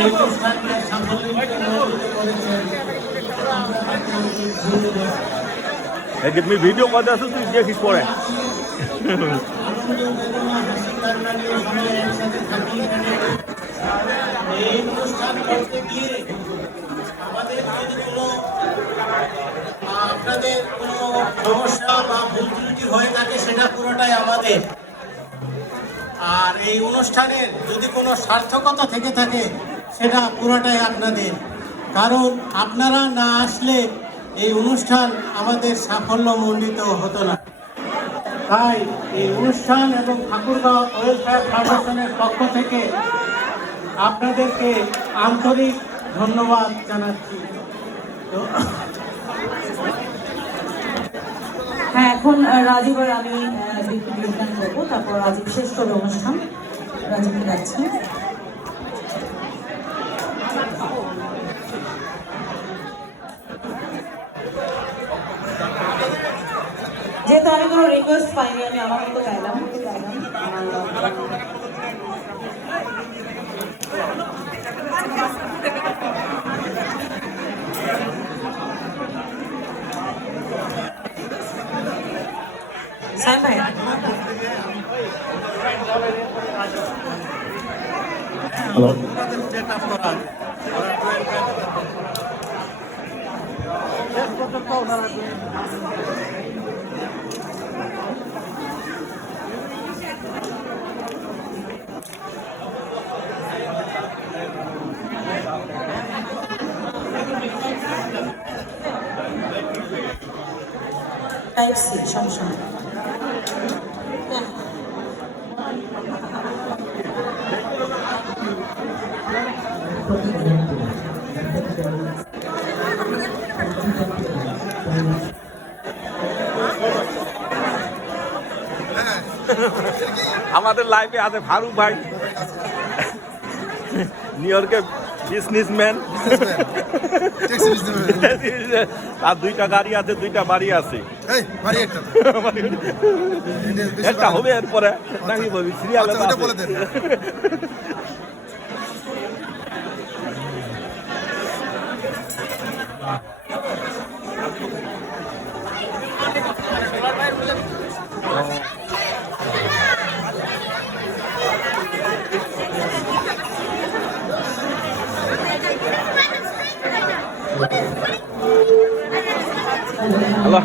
এই অনুষ্ঠানকে সাফল্যমণ্ডিত করেছেন। তুমি ভিডিও করতে আসো, তুই দেখিস পরে। এই অনুষ্ঠান করতে গিয়ে আমাদের যদি কোনো আপনাদের কোনো সমস্যা বা ভুল ত্রুটি হয়ে থাকে সেটা পুরোটাই আমাদের। আর এই অনুষ্ঠানের যদি কোনো সার্থকতা থেকে থাকে সেটা পুরোটাই আপনাদের, কারণ আপনারা না আসলে এই অনুষ্ঠান আমাদের সাফল্যমণ্ডিত হতো না। তাই এই অনুষ্ঠান এবং ঠাকুরগাঁও ওয়েলফেয়ার ফাউন্ডেশনের পক্ষ থেকে আপনাদেরকে আন্তরিক ধন্যবাদ জানাচ্ছি। তো হ্যাঁ, এখন রাজীব আর আমি বিজ্ঞান করবো, তারপর রাজীব শেষ করবে অনুষ্ঠান। রাজীব যাচ্ছে। যেহেতু আমি কোনো রিকোয়েস্ট পাইনি, আমি আমার মতো গাইলাম। হ্যালো, টাইপ সি সমস্যা। আমাদের লাইফে আছে ফারুক ভাই, নিউ ইয়র্কে বিজনেসম্যান। তার দুইটা গাড়ি আছে, দুইটা বাড়ি আছে। একটা হবে এরপরে নাকি বলবি সিরিয়ালে। Allah.